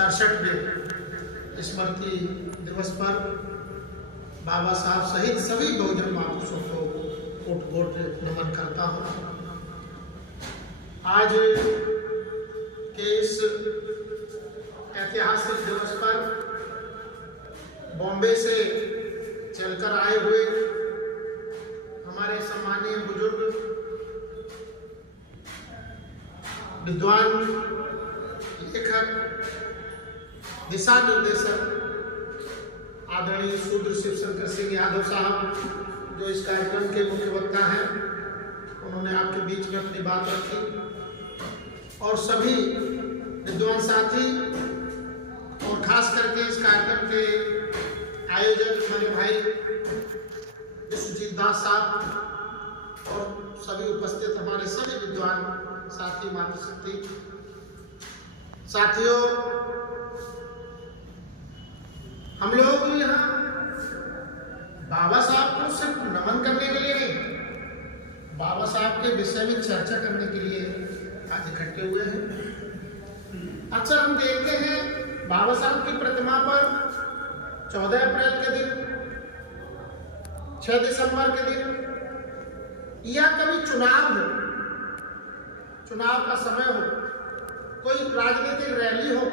67वें स्मृति दिवस पर बाबा साहब सहित सभी बहुजन महापुरुषों को कोट नमन करता हूँ। आज के इस ऐतिहासिक दिवस पर बॉम्बे से चलकर आए हुए हमारे सम्मानीय बुजुर्ग विद्वान लेखक दिशा निर्देशक आदरणीय शूद्र शिवशंकर सिंह यादव साहब, जो इस कार्यक्रम के मुख्य वक्ता हैं, उन्होंने आपके बीच में अपनी बात रखी और सभी विद्वान साथी और खास करके इस कार्यक्रम के आयोजक हमारे भाई विश्वजीत दास साहब और सभी उपस्थित हमारे सभी विद्वान साथी मातृशक्ति साथियों, हम लोग यहाँ बाबा साहब को सिर्फ नमन करने के लिए नहीं, बाबा साहब के विषय में चर्चा करने के लिए आज इकट्ठे हुए हैं। अक्सर हम देखते हैं बाबा साहब की प्रतिमा पर 14 अप्रैल के दिन, 6 दिसंबर के दिन या कभी चुनाव हो, चुनाव का समय हो, कोई राजनीतिक रैली हो,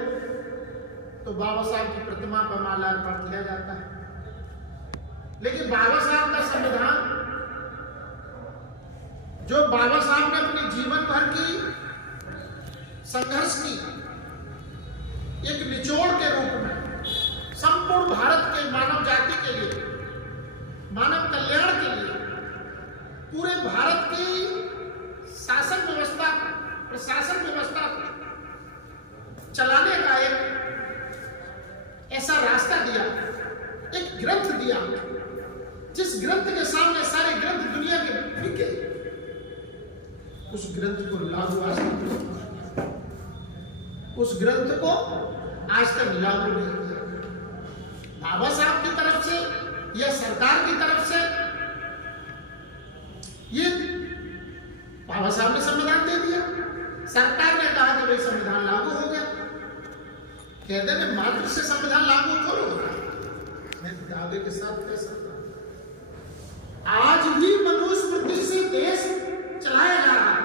तो बाबा साहब की प्रतिमा पर माल्यार्पण किया जाता है। लेकिन बाबा साहब का संविधान, जो बाबा साहब ने अपने जीवन भर की संघर्ष की एक निचोड़ के रूप में संपूर्ण भारत के मानव जाति के लिए, मानव कल्याण के लिए, पूरे भारत की शासन व्यवस्था, प्रशासन व्यवस्था चलाने का एक ऐसा रास्ता दिया, एक ग्रंथ दिया, जिस ग्रंथ के सामने सारे ग्रंथ दुनिया के फीके, उस ग्रंथ को लागू आज तक, उस ग्रंथ को आज तक लागू नहीं किया। बाबा साहब की तरफ से या सरकार की तरफ से ये बाबा साहब ने संविधान दे दिया, सरकार ने कहा कि भाई संविधान लागू हो गया। कहते हैं मात्र से संविधान लागू थोड़ा होगा, मैं दावे के साथ कह सकता हूं आज भी मनुस्मृति से देश चलाया जा रहा है।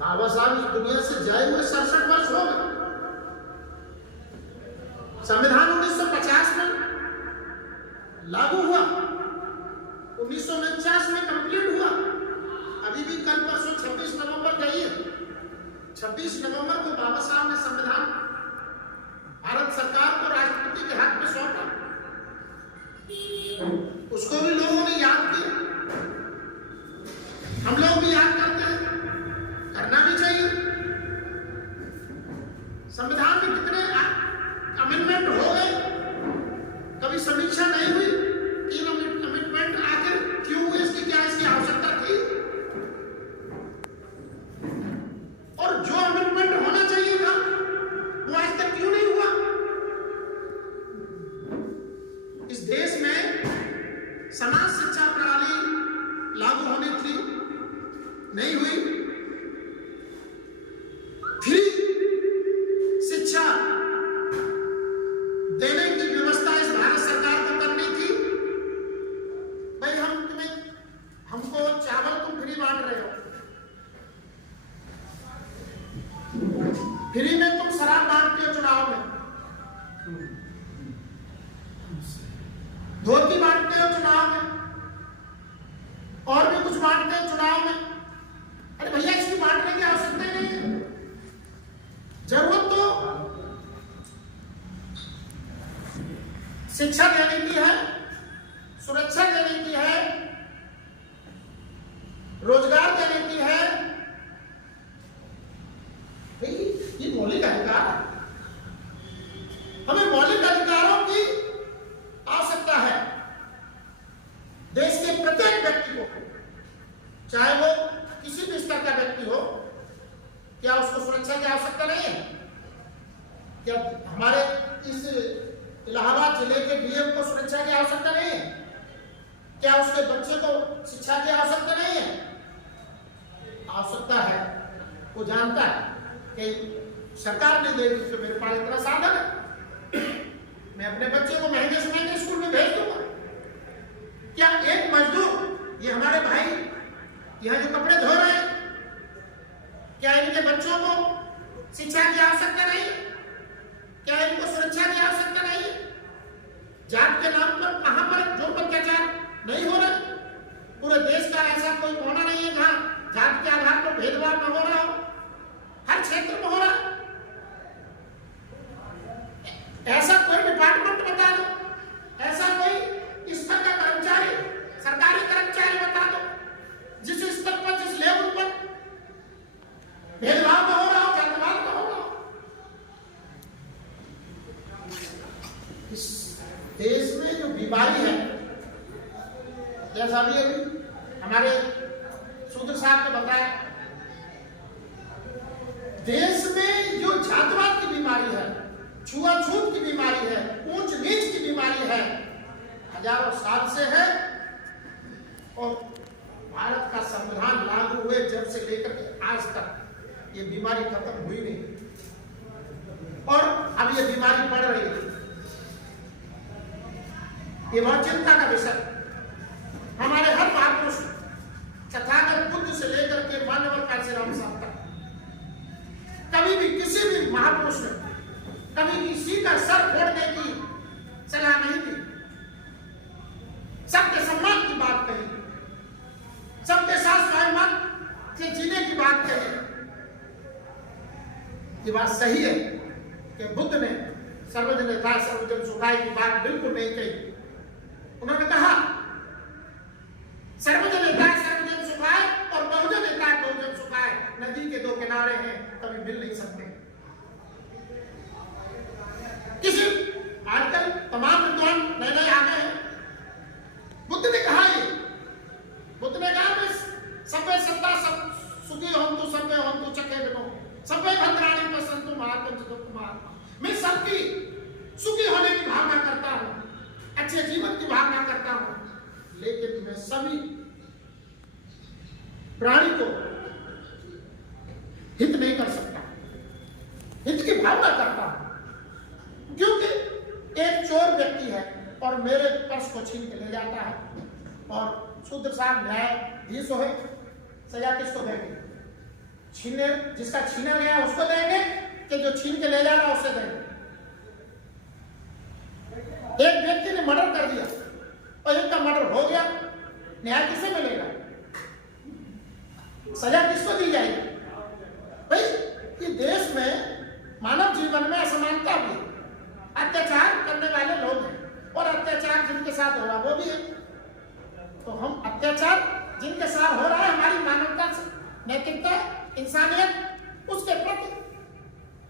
बाबा साहब इस दुनिया से जाए हुए 67 वर्ष हो गए। संविधान 1950 में लागू हुआ, 1949 में कंप्लीट हुआ। अभी भी कल परसों 26 नवंबर जाइए, 26 नवंबर को बाबा साहब ने संविधान भारत सरकार को राष्ट्रपति के हाथ में सौंपा। उसको भी लोगों ने याद किया, हम लोग भी याद करते हैं, करना भी चाहिए। संविधान में कितने अमेंडमेंट हो गए, कभी समीक्षा नहीं हुई। 3 अमेंडमेंट आखिर क्यों हुए, इसकी क्या इसकी आवश्यकता थी? और जो अमेंडमेंट होना चाहिए था वो आज तक क्यों नहीं हुआ? इस देश में समाज शिक्षा प्रणाली लागू होनी थी, नहीं हुई। फ्री शिक्षा देने की व्यवस्था इस भारत सरकार को करनी थी। भाई हमको चावल तुम फ्री बांट रहे हो, फ्री में तुम शराब बांटते हो, चुनाव में धोती बांटते हो, चुनाव में और भी कुछ बांटते हैं चुनाव में। अरे भैया, इसकी बांटने की आवश्यकता नहीं है। जरूरत तो शिक्षा देने की है, सुरक्षा देने की है, रोजगार देने की है। ये मौलिक अधिकार है, हमें मौलिक अधिकारों की आवश्यकता है। देश के प्रत्येक व्यक्ति को, चाहे वो किसी भी स्तर का व्यक्ति हो, क्या उसको सुरक्षा की आवश्यकता नहीं है? क्या हमारे इस इलाहाबाद जिले के डीएम को सुरक्षा की आवश्यकता नहीं है? क्या उसके बच्चे को शिक्षा की आवश्यकता नहीं है? आवश्यकता है। वो जानता है कि सरकार नहीं देगी तो मेरे पास इतना साधन है, मैं अपने बच्चे को महंगे से महंगे स्कूल में भेज दूंगा। क्या एक मजदूर, ये हमारे भाई यहाँ जो कपड़े धो रहे हैं, क्या इनके बच्चों को शिक्षा की आवश्यकता नहीं? क्या इनको सुरक्षा की आवश्यकता नहीं? जात के नाम पर कहां पर जो अत्याचार नहीं हो रहा? पूरे देश का ऐसा कोई कोना नहीं है जहां जात के आधार पर भेदभाव न हो रहा हो, हर क्षेत्र में हो रहा। ऐसा कोई डिपार्टमेंट बता दो, ऐसा कोई स्तर का कर्मचारी, सरकारी कर्मचारी बता दो जिस स्तर पर, जिस लेवल पर भेदभाव न हो रहा हो, जातिवाद न हो रहा हो। इस देश में जो बीमारी है, जैसा भी अभी हमारे सूत्र साहब ने बताया, देश में जो जातिवाद की बीमारी है, छुआछूत की बीमारी है, ऊंच नीच की बीमारी है, हजारों साल से है। और भारत का संविधान लागू हुए जब से लेकर के आज तक ये बीमारी खत्म हुई नहीं, और अब ये बीमारी बढ़ रही है। ये बहुत चिंता का विषय। हमारे हर महापुरुष, तथागत बुद्ध से लेकर के मानव परशुराम साहब तक, कभी भी किसी भी महापुरुष ने कभी किसी का सर फोड़ने की सलाह नहीं दी। सबके सम्मान की बात कही, सबके साथ स्वाभिमान से जीने की बात कही। ये बात सही है कि बुद्ध ने सर्वजन हिताय सर्वजन सुखाय की बात बिल्कुल नहीं कही। उन्होंने कहा सर्वजन हिताय सर्वजन सुखाय और बहुजन हिताय बहुजन सुखाय नदी के दो किनारे हैं, कभी मिल नहीं सकते। किसी आजकल तमाम विद्वान नए नए आ गए हैं। बुद्ध ने कहा, ये बुद्ध ने कहा मैं सबे सत्ता सब सुखी होंतु सबे होंतु चखे बिनो सबे भद्राणी पसंतु महात्म महात्मा। मैं सबकी सुखी होने की भावना करता हूं, अच्छे जीवन की भावना करता हूं, लेकिन मैं सभी प्राणी को हित नहीं कर सकता, हित की भावना करता हूं। क्योंकि एक चोर व्यक्ति है और मेरे पर्स को छीन के ले जाता है, और शूद्र साहब न्यायाधीश है, सजा किसको देंगे? छीने, जिसका छीना गया उसको देंगे कि जो छीन के ले जा रहा उसे देंगे? एक व्यक्ति ने मर्डर कर दिया और एक का मर्डर हो गया, न्याय किसे मिलेगा? सजा किसको दी जाएगी? भाई ये देश में मानव जीवन में असमानता भी है, अत्याचार करने वाले लोग हैं और अत्याचार जिनके साथ हो रहा वो भी है। तो हम अत्याचार जिनके साथ हो रहा है, हमारी मानवता, नैतिकता, इंसानियत उसके प्रति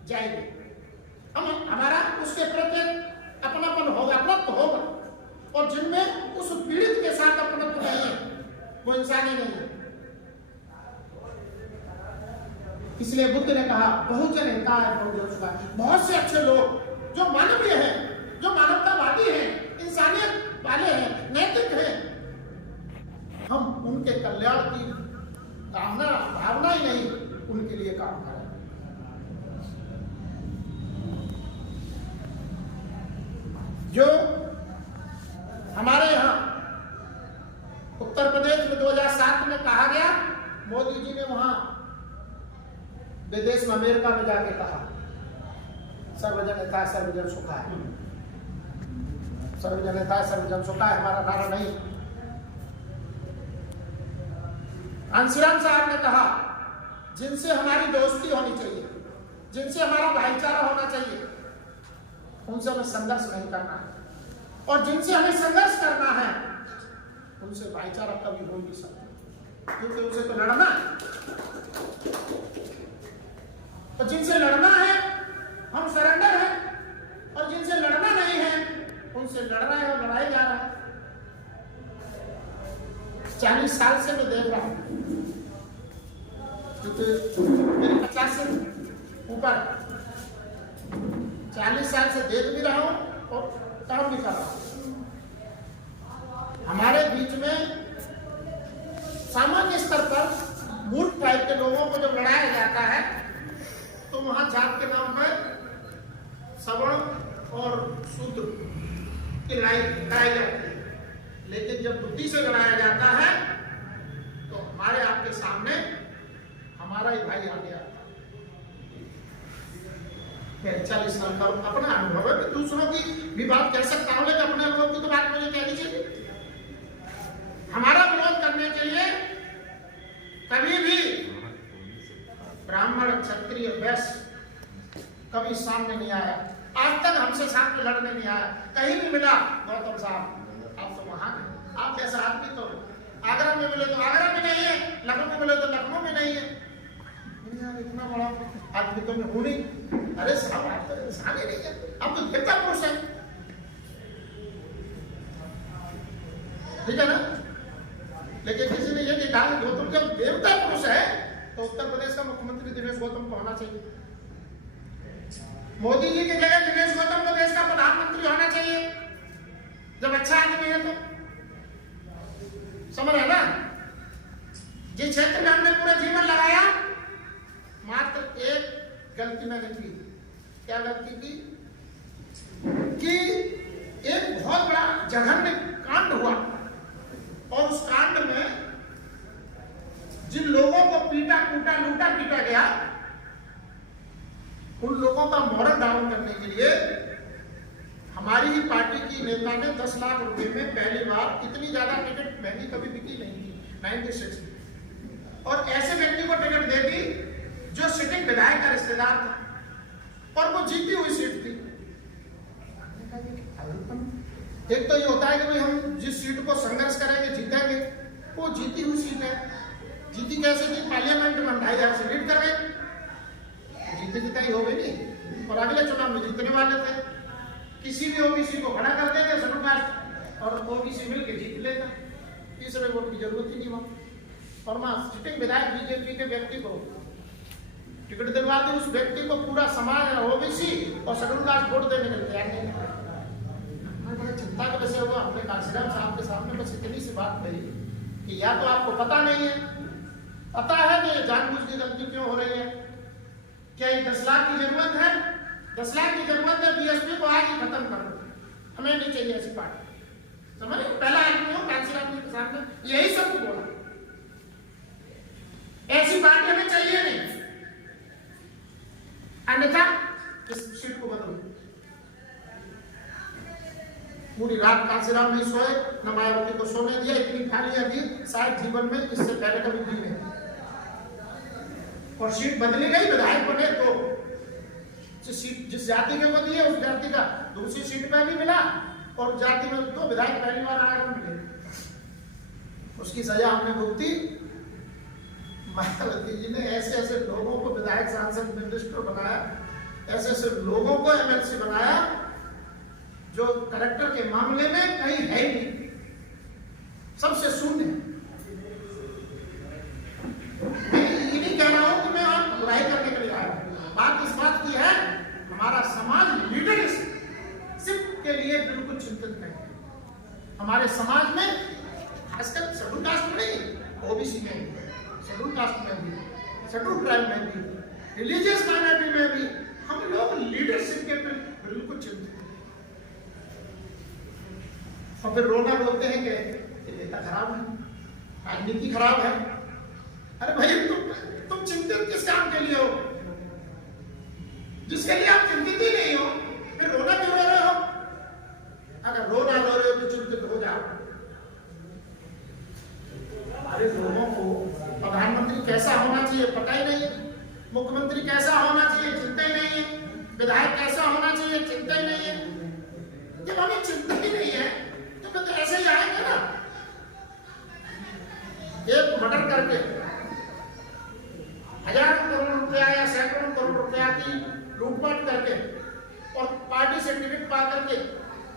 जाएगी, हम हमारा उसके प्रति अपनापन होगा, अपनत्व होगा। और जिनमें उस पीड़ित के साथ अपनत्व नहीं है वो इंसानी नहीं है। इसलिए बुद्ध ने कहा बहुजन हिताय बहुजन सुखाय। बहुत से अच्छे लोग जो मानवीय हैं, जो मानवतावादी हैं, इंसानियत वाले हैं, नैतिक हैं, हम उनके कल्याण की कामना, भावना ही नहीं, उनके लिए काम करें। जो हमारे यहाँ उत्तर प्रदेश में 2007 में कहा गया, मोदी जी ने वहां विदेश में अमेरिका में जाके कहा सर्वजन हिताय सर्वजन सुखाय। सर्वजन हिताय सर्वजन सुखाय हमारा नारा नहीं। अंशीराम साहब ने कहा जिनसे हमारी दोस्ती होनी चाहिए, जिनसे हमारा भाईचारा होना चाहिए, उनसे हमें संघर्ष नहीं करना है, और जिनसे हमें संघर्ष करना है उनसे भाईचारा कभी हो नहीं सकता, क्योंकि उनसे तो लड़ना है। तो जिनसे लड़ना है हम सरेंडर हैं, और जिनसे लड़ना नहीं है उनसे लड़ रहे हैं और लड़ाई जा रहा है। 40 साल से मैं देख रहा हूं, मेरी 50 से ऊपर 40 साल से देख भी रहा हूं और काम भी कर रहा हूं। हमारे बीच में सामान्य स्तर पर मूर्ख टाइप के लोगों को जब लड़ाया जाता है तो वहां जात के नाम पर सवर्ण और शूद्र की लड़ाई कराई जाती है। लेकिन जब बुद्धि से लड़ाया जाता है तो हमारे आपके सामने हमारा ही भाई आ गया। 40 साल का अपना अनुभव है, मैं दूसरों की भी बात कह सकता हूं, लेकिन अपने अनुभव की तो बात मुझे कहनी चाहिए। हमारा विरोध करने के लिए कभी भी ब्राह्मण क्षत्रिय वैश्य कभी सामने नहीं आया। आज तक हमसे सामने लड़ने नहीं आया। कहीं भी मिला गौतम साहब आप तो वहां आप जैसा आदमी तो आगरा में मिले तो आगरा में नहीं है, लखनऊ में मिले तो लखनऊ में नहीं है। इतना बड़ा आदमी तो मैं हूं नहीं। अरे साहब आप तो इंसान ही नहीं है, आप तो देवता पुरुष है, ठीक है ना। लेकिन किसी ने ये नहीं कहा गौतम जब देवता पुरुष है तो उत्तर प्रदेश का मुख्यमंत्री दिनेश गौतम को होना चाहिए। मोदी जी की जगह दिनेश गौतम को देश का प्रधानमंत्री होना चाहिए जब अच्छा आदमी है तो। समझ रहे ना। जिस क्षेत्र में हमने पूरा जीवन लगाया, मात्र एक गलती मैंने की। क्या गलती की कि एक बहुत बड़ा जघन्य कांड हुआ और उस कांड में जिन लोगों को पीटा कूटा लूटा पीटा गया, उन लोगों का मॉरल डाउन करने के लिए हमारी ही पार्टी की नेता ने 10 लाख रुपए में पहली बार, इतनी ज्यादा टिकट महंगी कभी बिकी नहीं थी 96 में, और ऐसे व्यक्ति को टिकट दे दी जो सिटिंग विधायक का रिश्तेदार था और वो जीती हुई सीट थी। एक तो ये होता है कि भाई हम जिस सीट को संघर्ष करेंगे जीतेंगे, वो जीती हुई सीट है। जीती कैसे थी? पार्लियामेंट में 2,500 से लीड कर गए, जीते जिताई हो गई नहीं, और अगले चुनाव में जीतने वाले थे। किसी भी ओबीसी को खड़ा कर देंगे शेड्यूल कास्ट और ओबीसी मिलकर जीत लेगा, तीसरे वोट की जरूरत ही नहीं वहां। और वहां सिटिंग विधायक बीजेपी के व्यक्ति को टिकट दिलवा दी, उस व्यक्ति को पूरा समाज ओबीसी और शेड्यूल कास्ट वोट देने के लिए तैयार नहीं। बड़ी चिंता का विषय हुआ। हमने कांशीराम साहब के सामने बस इतनी सी बात कही कि या तो आपको पता नहीं है, पता है कि जानबूझ की गलती क्यों हो रही है। क्या ये 10 लाख की जरूरत है? 10 लाख की जरूरत है, बीएसपी को आज ही खत्म कर दो, हमें नहीं चाहिए ऐसी पार्टी। समझ रहे? पहला आदमी हो कांशीराम जी के सामने यही सब बोला, ऐसी पार्टी हमें चाहिए नहीं, अन्यथा इस सीट को बदलो। पूरी रात कांशीराम नहीं सोए, न मायावती को सोने दिया, इतनी गालियां दी शायद जीवन में इससे पहले कभी दी नहीं। और सीट बदली गई, विधायक बने तो सीट जिस जाति के को दी है उस जाति का दूसरी सीट पे भी मिला, और जाति में तो विधायक पहली बार आए मिले, उसकी सजा हमने भुगती। मायावती जी ने ऐसे ऐसे लोगों को विधायक सांसद मिनिस्टर बनाया, ऐसे ऐसे लोगों को एमएलसी बनाया जो कलेक्टर के मामले में कहीं है ही नहीं, सबसे शून्य। मैं ये नहीं कह रहा हूं कि मैं आप बुराई करने के लिए आया हूं, बात इस बात की है हमारा समाज लीडरशिप के लिए बिल्कुल चिंतित नहीं। हमारे समाज में खासकर शेड्यूल कास्ट में नहीं, ओबीसी में भी, शेड्यूल कास्ट में भी, शेड्यूल ट्राइब में भी, रिलीजियस माइनॉरिटी में भी हम लोग लीडरशिप के बिल्कुल चिंतित। और फिर रोना रोते हैं कि नेता खराब है, राजनीति खराब है। अरे भाई तुम चिंतित किस काम के लिए हो? जिसके लिए आप चिंतित ही नहीं हो, फिर रोना क्यों रो रहे हो? अगर रोना रो रहे हो तो चिंतित हो जाओ। अरे लोगों को प्रधानमंत्री कैसा होना चाहिए पता ही नहीं, मुख्यमंत्री कैसा होना चाहिए चिंता ही नहीं है, विधायक कैसा होना चाहिए चिंता ही नहीं है। जब हमें चिंता ही नहीं है तो ऐसे ही आएंगे ना। एक मर्डर करके हजारों करोड़ रुपया या सैकड़ों करोड़ रुपया की लूटपाट करके और पार्टी से टिकट पा करके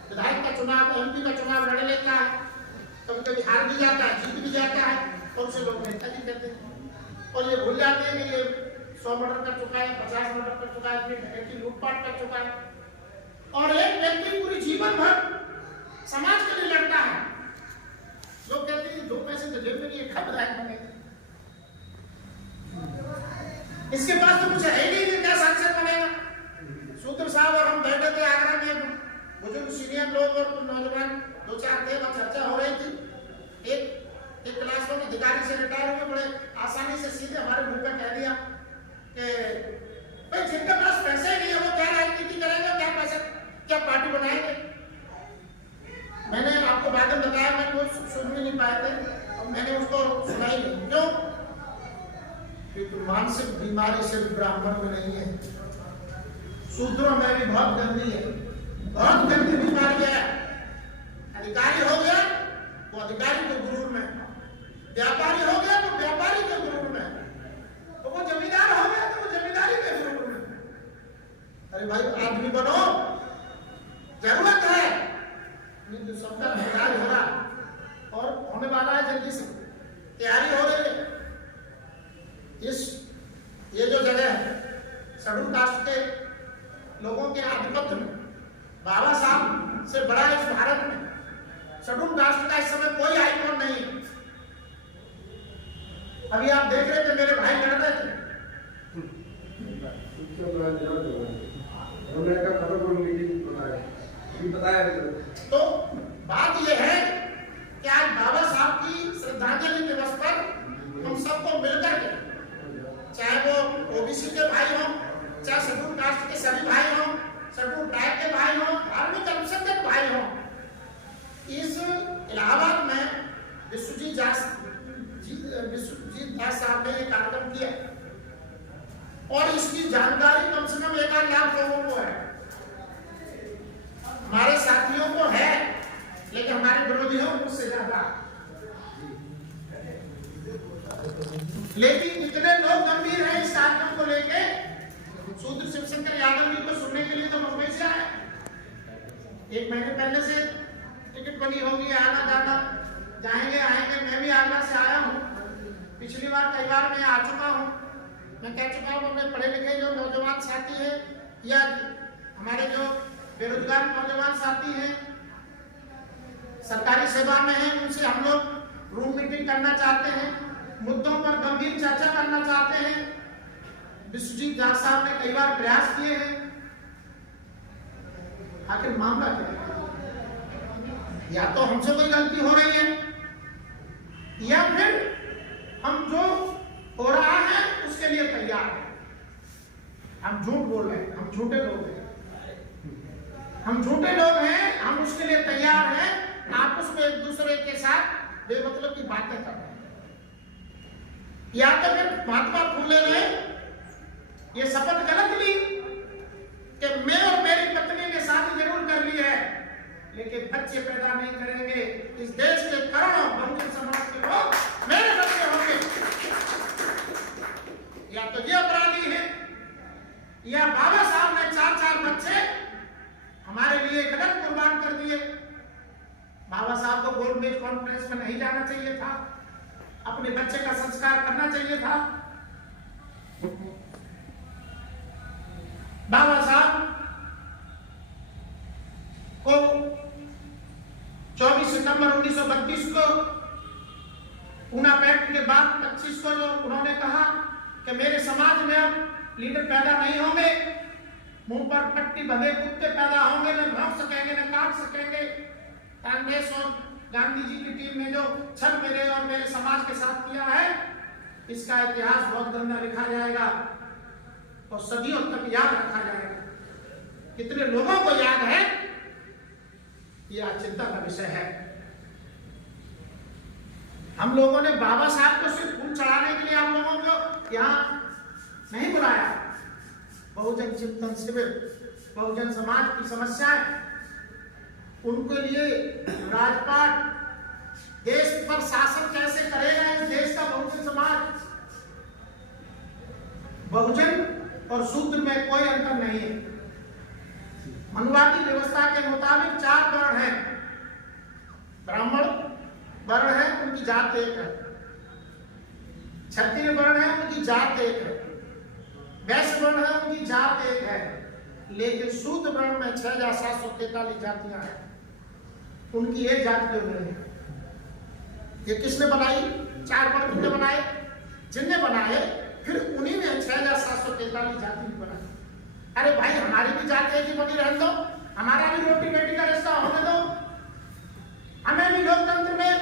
विधायक का चुनाव, एमपी का चुनाव लड़ लेता है, कभी कभी हार भी जाता है, जीत भी जाता है, और उसे लोग नेताजी कहते हैं। और ये भूल जाते हैं कि ये 100 मर्डर कर चुका है, 50 मर्डर कर चुका है, अपनी लूटपाट कर चुका है। और एक व्यक्ति पूरी जीवन भर समाज के लिए लड़ता है। लोग कहते हैं 2 पैसे तो जेब में नहीं है, कब विधायक बने? इसके पास तो कुछ है ही नहीं, क्या सांसद बनेगा? सूत्र साहब और हम बैठे थे आगरा में, बुजुर्ग सीनियर लोग और नौजवान दो चार थे, वहां चर्चा हो रही थी। एक क्लास वन अधिकारी से रिटायर हुए, बड़े आसानी से सीधे हमारे मुंह पे कह दिया कि भाई जिनके पास पैसे ही नहीं है वो क्या राजनीति करेंगे, क्या पैसा, क्या पार्टी बनाएंगे। मैंने आपको बाद में बताया, मैंने वो सुन भी नहीं पाए थे और मैंने उसको सुनाई नहीं। क्यों? क्योंकि मानसिक बीमारी सिर्फ ब्राह्मण में नहीं है, शूद्रों में भी बहुत गंदी है, बहुत गंदी बीमारी है। अधिकारी हो गया वो अधिकारी के गुरूर में, व्यापारी हो गया तो व्यापारी के गुरूर में, तो वो जमींदार हो गया तो वो जमींदारी के गुरूर में। अरे भाई आदमी बनो, जरूरत है, तो सबका तैयारी हो रहा और होने वाला है, जल्दी से तैयारी हो रही है। ये जो जगह है शेड्यूल कास्ट के लोगों के आधिपत्य में, बाबा साहब से बड़ा इस भारत में शेड्यूल कास्ट का इस समय कोई आइकॉन नहीं है। अभी आप देख रहे थे मेरे भाई लड़ रहे थे, तो बात यह है कि आज बाबा साहब की श्रद्धांजलि दिवस पर हम सबको मिलकर के, चाहे वो ओबीसी के भाई हों, चाहे शेड्यूल कास्ट के सभी भाई हों, शेड्यूल ट्राइब के भाई हों, धार्मिक अल्पसंख्यक भाई हों, इस इलाहाबाद में विश्वजीत दास साहब ने ये कार्यक्रम किया और इसकी जानकारी कम से कम 1 लाख लोगों को है, हमारे साथियों को है, लेकिन हमारे विरोधियों को उससे ज्यादा। लेकिन इतने लोग गंभीर हैं इस कार्यक्रम को लेके, शूद्र शिवशंकर यादव जी को सुनने के लिए तो मुंबई से आए, 1 महीने पहले से टिकट बनी होगी, आना जाना, जाएंगे आएंगे। मैं भी आगरा से आया हूँ, पिछली बार कई बार मैं आ चुका हूँ। मैं कह चुका हूँ अपने पढ़े लिखे जो नौजवान साथी है या हमारे जो बेरोजगार नौजवान साथी हैं, सरकारी सेवा में हैं, उनसे हम लोग रूम मीटिंग करना चाहते हैं, मुद्दों पर गंभीर चर्चा करना चाहते हैं। विश्वजीत दास साहब ने कई बार प्रयास किए हैं, आखिर मामला क्या है? या तो हमसे कोई गलती हो रही है या फिर हम जो हो रहा है उसके लिए तैयार हैं। हम झूठ बोल रहे हैं, हम झूठे लोग हैं, हम झूठे लोग हैं, हम उसके लिए तैयार हैं। आपस में एक दूसरे के साथ बेमतलब की बातें कर रहे हैं, या तो फिर महात्मा फूले ने ये शपथ गलत ली कि मैं और मेरी पत्नी ने शादी जरूर कर ली है लेकिन बच्चे पैदा नहीं करेंगे। इस देश के करोड़ों बहुजन समाज के लोग मेरे बच्चे होंगे। या तो ये अपराधी है, या बाबा साहब ने 4-4 बच्चे हमारे लिए गलत कुर्बान कर दिए। बाबा साहब को गोलमेज कॉन्फ्रेंस में नहीं जाना चाहिए था, अपने बच्चे का संस्कार करना चाहिए था। बाबा साहब को 24 सितंबर 1932 को पूना पैक्ट के बाद 25 को जो उन्होंने कहा कि मेरे समाज में अब लीडर पैदा नहीं होंगे, मुंह पर पट्टी बंधे कुत्ते पैदा होंगे, न भाग सकेंगे न काट सकेंगे। कांग्रेस और गांधी जी की टीम ने जो छल मेरे और मेरे समाज के साथ किया है, इसका इतिहास बहुत गंदा लिखा जाएगा और सदियों तक याद रखा जाएगा। कितने लोगों को याद है, यह चिंता का विषय है। हम लोगों ने बाबा साहब को सिर्फ फूल चढ़ाने के लिए हम लोगों को यहाँ नहीं बुलाया। बहुजन चिंतन शिविर, बहुजन समाज की समस्याएं, उनके लिए राजपाट, देश पर शासन कैसे करेगा इस देश का बहुजन समाज। बहुजन और शूद्र में कोई अंतर नहीं है। मनुवादी व्यवस्था के मुताबिक 4 वर्ण हैं। ब्राह्मण वर्ण है, उनकी जात एक है। क्षत्रिय वर्ण है, उनकी जात एक है। वैश्य वर्ण है, उनकी जात एक है। लेकिन शूद्र वर्ण में 6743 जातियां हैं, उनकी एक जाति क्यों नहीं है? ये किसने बनाई? 4 वर्ण किसने बनाए? जिनने बनाए फिर उन्हीं ने 6743 जाति भी बनाई। अरे भाई हमारी भी जाति है कि बनी रहने दो, हमारा भी रोटी बेटी का रिश्ता होने दो, हमें भी लोकतंत्र में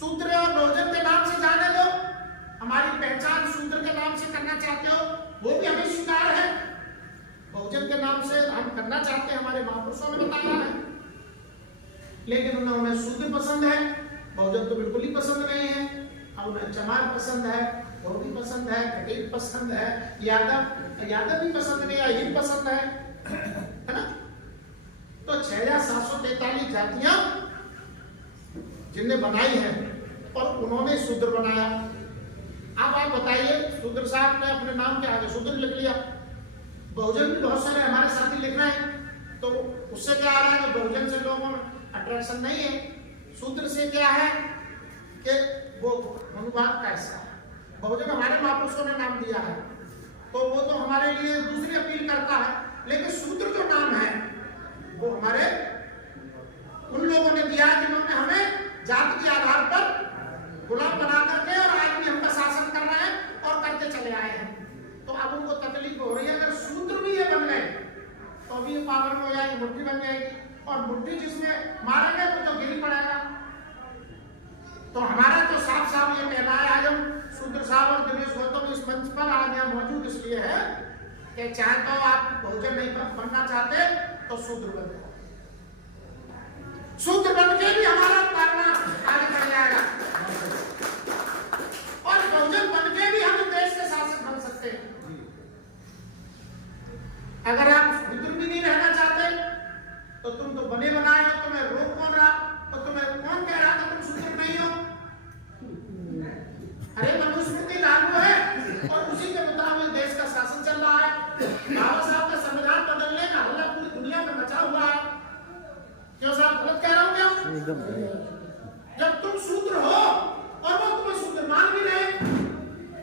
शूद्र और बहुजन के नाम से जाने दो, हमारी पहचान शूद्र के नाम से करना चाहते हो वो भी हमें स्वीकार है, बहुजन के नाम से हम करना चाहते हैं, हमारे महापुरुषों ने बताया है। लेकिन उन्हें शूद्र पसंद है, बहुजन तो बिल्कुल ही पसंद नहीं है। अब उन्हें चमार पसंद है, धोबी पसंद है, खटीक पसंद है, यादव भी पसंद नहीं, अहीर पसंद है ना। तो 6743 जातियां जिनने बनाई है और उन्होंने शूद्र बनाया। अब आप बताइए, शूद्र साहब ने अपने नाम के आगे शूद्र लिख लिया, बहुजन भी बहुत सारे हमारे साथी लिख रहे हैं, तो उससे क्या आ रहा है कि बहुजन से लोगों में अट्रैक्शन नहीं है। शूद्र से क्या है कि वो अनुवाद का हिस्सा है, बहुजन हमारे महापुरुषों ने नाम दिया है तो वो तो हमारे लिए दूसरी अपील करता है, लेकिन शूद्र जो नाम है वो हमारे उन लोगों ने दिया जिन्होंने हमें जाति के आधार पर गुलाम बना करके और आज भी हमका शासन कर रहे हैं और करते चले आए हैं। तो अब उनको तकलीफ हो रही है, अगर शूद्र भी ये बन गए तो अभी ये पावर में हो जाएगी, मुट्ठी बन जाएगी, और मुट्ठी जिसमें मारेंगे तो गिरी पड़ेगा। तो हमारा तो साफ साफ ये कहना है, आज हम शूद्र साहब और दिनेश गौतम इस मंच पर आज यहाँ मौजूद इसलिए है कि चाहे तो आप बहुजन नहीं बनना चाहते तो शूद्र बन जाओ, शूद्र बन के भी हमारा कारना आगे बढ़ जाएगा और बहुजन बन के भी हम देश के शासक बन सकते हैं। अगर आप शूद्र भी नहीं रहना चाहते तो तुम तो बने बनाए हो, तुम्हें रोक कौन रहा, तो तुम्हें कौन कह रहा कि तुम शूद्र नहीं हो? अरे मनुस्मृति लागू है और उसी के मुताबिक देश का शासन चल रहा है। बाबा साहब का संविधान बदलने का हल्ला पूरी दुनिया में मचा हुआ है। क्यों साहब गलत कह रहा हूं क्या? जब तुम शूद्र हो और वो तुम्हें शूद्र मान भी रहे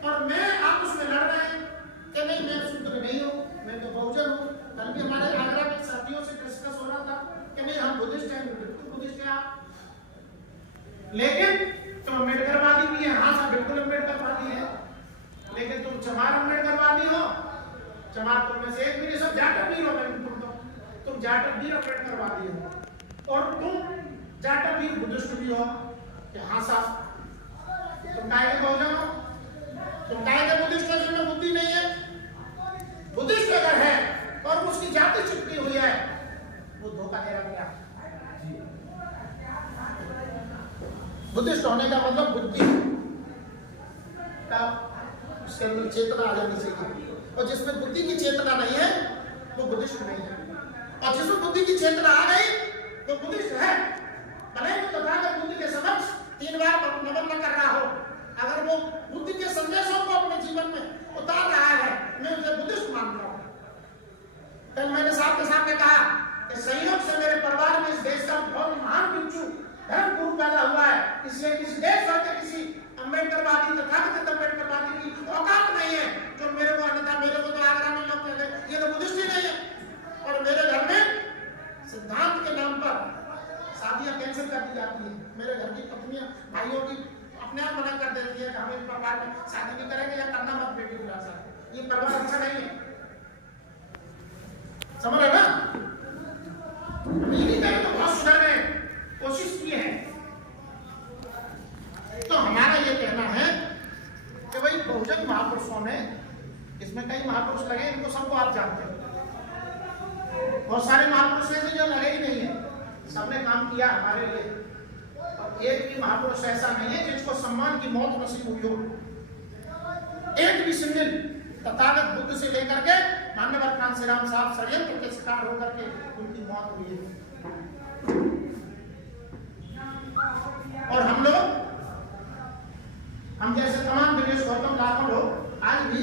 और मैं आप उसमें लड़ रहे हैं कि नहीं मैं शूद्र नहीं हूं, मैं तो बहुजन हूं। कल भी हमारे आगरा के साथियों से डिस्कस हो रहा था कि नहीं हम बुद्धिस्ट हैं, बिल्कुल बुद्धिस्ट हैं आप, लेकिन तुम अम्बेडकरवादी भी है। हाँ साहब बिल्कुल अम्बेडकरवादी है, लेकिन तुम चमार अम्बेडकरवादी हो, चमार तुम में से एक भी नहीं, सब जाटव भी हो, तुम जाटव भी अम्बेडकरवादी हो और तुम जाटव भी बुद्धिस्ट भी हो। हाँ साहब तुम काहे के बहुजन हो, तुम काहे के बुद्धिस्ट हो जिसमें बुद्धि नहीं है? बुद्धिस्ट अगर है और उसकी जाति चिपकी हुई है वो धोखा दे रहा है। बुद्धिस्ट होने का मतलब बुद्धि का उसके अंदर चेतना आ जानी चाहिए, और जिसमें बुद्धि की चेतना नहीं है वो बुद्धिस्ट नहीं है, और जिसमें बुद्धि की चेतना आ गई वो बुद्धिस्ट है। भले ही तथागत बुद्धि के समक्ष 3 बार नमन न कर रहा हो, अगर वो बुद्धि के संदेशों को अपने जीवन में उतार रहा है मैं उसे बुद्धिस्ट मान रहा हूं। कल मैंने साहब के सामने कहा कि संयोग से मेरे परिवार में इस देश का बहुत महान बिच्छू धर्म गुरु पैदा हुआ है, इसलिए किसी देश भर के किसी अम्बेडकरवादी तथाकथित अम्बेडकरवादी की औकात नहीं है जो मेरे को अन्यथा मेरे को तो आगरा में लोग कहते हैं ये तो बुद्धिस्ट ही नहीं है। और मेरे घर में सिद्धांत के नाम पर शादियां कैंसिल कर दी जाती है, मेरे घर की पत्नियां भाइयों की अपने आप मना कर देती है कि हम इस परिवार में शादी नहीं करेंगे या करना मत बेटी बुला सकते, ये परिवार अच्छा नहीं है। समझ रहे ना? यही करें तो बहुत सुधर गए, कोशिश की है। तो हमारा ये कहना है कि भाई बहुजन महापुरुषों ने, इसमें कई महापुरुष लगे, इनको सबको आप जानते हो, बहुत सारे महापुरुष हैं जो लगे ही नहीं है, सबने काम किया हमारे लिए, और एक भी महापुरुष ऐसा नहीं है जिसको सम्मान की मौत नसीब हुई हो। एक भी सिंगल तथागत बुद्ध से लेकर के मान्यवर कांशीराम साहब षड्यंत्र के शिकार होकर के उनकी मौत हुई है। और हम लोग, हम जैसे तमाम दिनेश गौतम लाखों लोग आज भी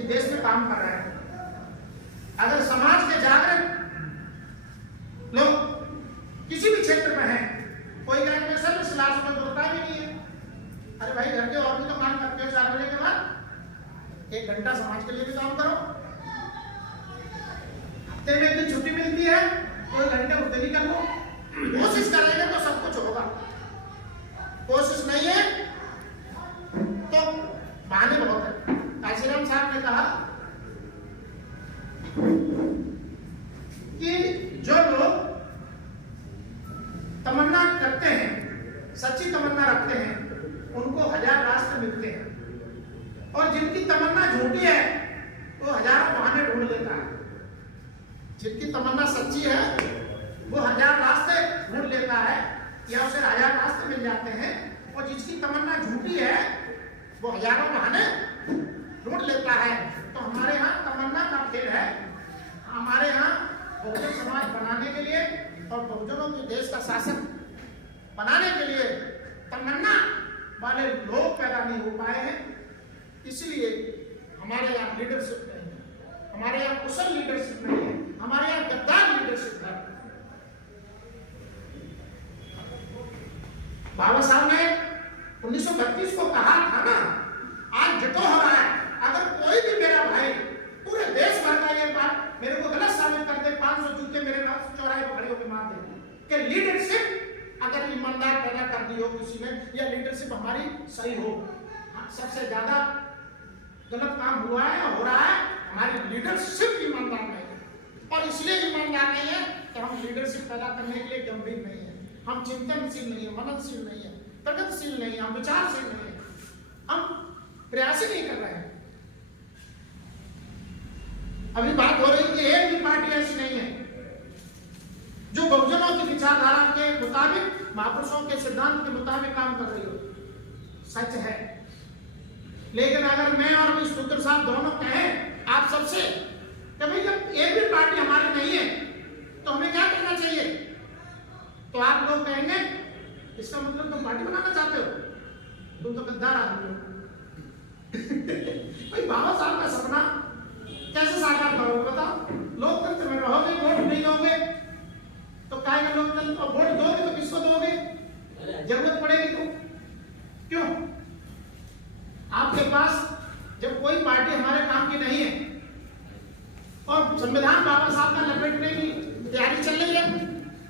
इस देश में काम कर रहे हैं। अगर समाज के जागृत लोग किसी भी क्षेत्र में हैं, कोई कहेंगे सर इस लाश में होता भी नहीं है, अरे भाई घर के और भी तो काम करते हो, 4 बजे के बाद 1 घंटा समाज के लिए भी काम करो। हफ्ते में 1 दिन छुट्टी मिलती है, कोई घंटे उस दिन कर लो, कोशिश करेंगे तो सब कुछ होगा, कोशिश नहीं है तो बहाने बहुत है। जिनकी तमन्ना सच्ची है वो हजार रास्ते ढूंढ लेता है या उसे हजार रास्ते मिल जाते हैं, और जिसकी तमन्ना झूठी है वो हजारों बहाने ढूंढ लेता है। तो हमारे यहाँ तमन्ना का खेल है। हमारे यहाँ बहुजन समाज बनाने के लिए और बहुजनों के देश का शासन बनाने के लिए तमन्ना वाले लोग पैदा नहीं हो पाए हैं। इसलिए हमारे यहाँ लीडरशिप नहीं है, हमारे यहाँ कुशल लीडरशिप नहीं है, हमारे यहाँ गद्दार लीडरशिप है। बाबा साहब ने 1932 को कहा था ना, आज जितो हो रहा है, अगर कोई भी मेरा भाई पूरे देश भर का ये बात मेरे को गलत साबित कर दे, 500 जूते मेरे पास चौराहे पर खड़े होकर मार दे कि लीडरशिप अगर ईमानदार पैदा कर दी हो किसी ने, या लीडरशिप हमारी सही हो। सबसे ज्यादा गलत काम हुआ है या हो रहा है, हमारी लीडरशिप ईमानदार नहीं है, और इसलिए ईमानदार नहीं है कि हम लीडरशिप पैदा करने के लिए गंभीर नहीं है, हम चिंतनशील नहीं है, मननशील नहीं है, प्रगतिशील नहीं है, हम विचारशील नहीं है, हम प्रयास ही नहीं कर रहे हैं। अभी बात हो रही है कि एक भी पार्टी ऐसी नहीं है जो बहुजनों की विचारधारा के मुताबिक, महापुरुषों के सिद्धांत के मुताबिक काम कर रही हो। सच है। लेकिन अगर मैं और मिस पुत्र साहब दोनों कहें आप सबसे कि भाई जब एक भी पार्टी हमारी नहीं है तो हमें क्या करना चाहिए, तो आप लोग कहेंगे इसका मतलब तुम पार्टी बनाना चाहते हो, तुम तो गद्दार आदमी हो। भाई बाबा साहब का सपना कैसे साकार करोगे बताओ? लोकतंत्र में रहोगे, वोट नहीं दोगे तो काय का लोकतंत्र, और वोट दोगे तो किसको दोगे? जरूरत पड़ेगी तो क्यों? आपके पास जब कोई पार्टी हमारे काम की नहीं है और संविधान बाबा साहब का लपेटने की तैयारी चल रही है